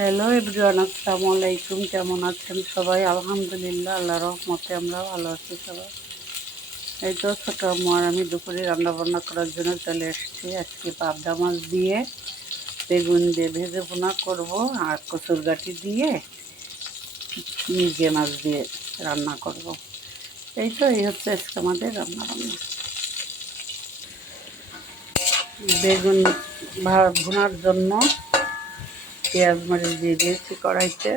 Hello everyone, আসসালামু আলাইকুম। কেমন আছেন সবাই? আলহামদুলিল্লাহ, আল্লাহর রহমতে আমরা ভালো আছি সবাই। এই তো ছোটো আম্মু আর আমি দুপুরে রান্নাবান্না করার জন্য চলে এসেছি। আজকে পাবদা মাছ দিয়ে বেগুন দিয়ে ভেজে ভুনা করবো, আর কচুর গাঁটি দিয়ে নিজে মাছ দিয়ে রান্না করব। এই হচ্ছে আজকে আমাদের রান্নাবান্না। বেগুন ভুনার জন্য পেঁয়াজ মরিচ দিয়ে দিয়েছি কড়াইতে।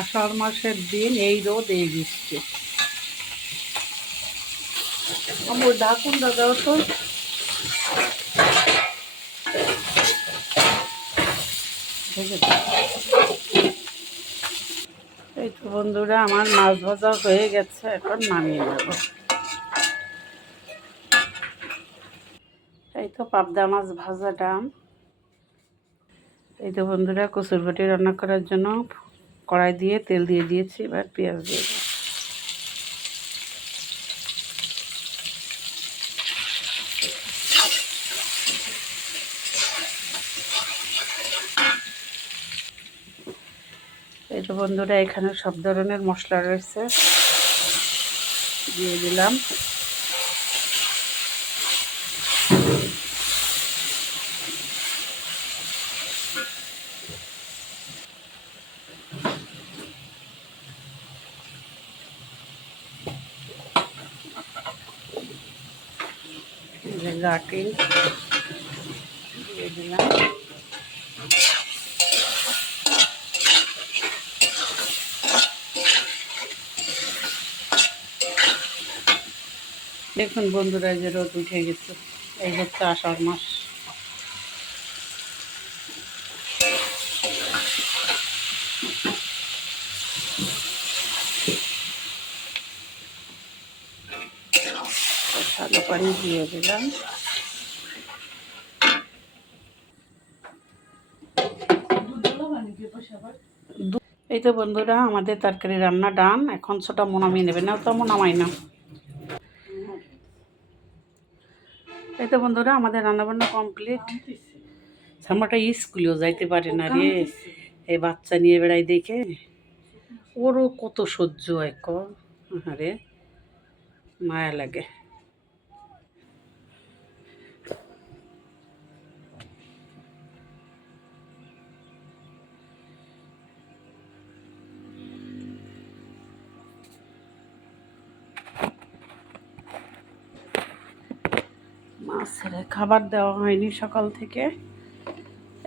আষাঢ় মাসের দিন, এই রোদ এই বৃষ্টি। আমার ঢাকুনটা দাও তো। এই তো বন্ধুরা, আমার মাছ ভাজা হয়ে গেছে, এখন নামিয়ে নেব। এই তো পাবদা মাছ ভাজাটা। এই তো বন্ধুরা, কচুর বটি রান্না করার জন্য কড়াই দিয়ে তেল দিয়ে দিয়েছি। এবার পেঁয়াজ দিয়ে দেব। এই তো বন্ধুরা, এখানে সব ধরনের মশলা রয়েছে, দিয়ে দিলাম। গাঁটি দিয়ে দিলাম। দেখুন বন্ধুরা, যে রোদ উঠে গেছে। এই হচ্ছে আষাঢ় মাস। সাদা পানি দিয়ে দিলাম। এই তো বন্ধুরা, আমাদের তরকারি রান্না ডান। এখন ছোটা নামিয়ে নেবে না, তো নামাই না। এই তো বন্ধুরা, আমাদের রান্নাবান্না কমপ্লিট। সামাটা স্কুলেও যাইতে পারে না রে, এই বাচ্চা নিয়ে বেড়াই দেখে। ওরও কত সহ্য হয় ক, আরে মায়া লাগে। মাছের খাবার দেওয়া হয়নি সকাল থেকে।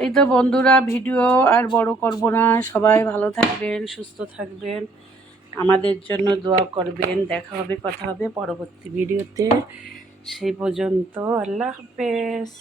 এই তো বন্ধুরা, ভিডিও আর বড় করব না। সবাই ভালো থাকবেন, সুস্থ থাকবেন, আমাদের জন্য দোয়া করবেন। দেখা হবে, কথা হবে পরবর্তী ভিডিওতে। সেই পর্যন্ত আল্লাহ হাফেজ।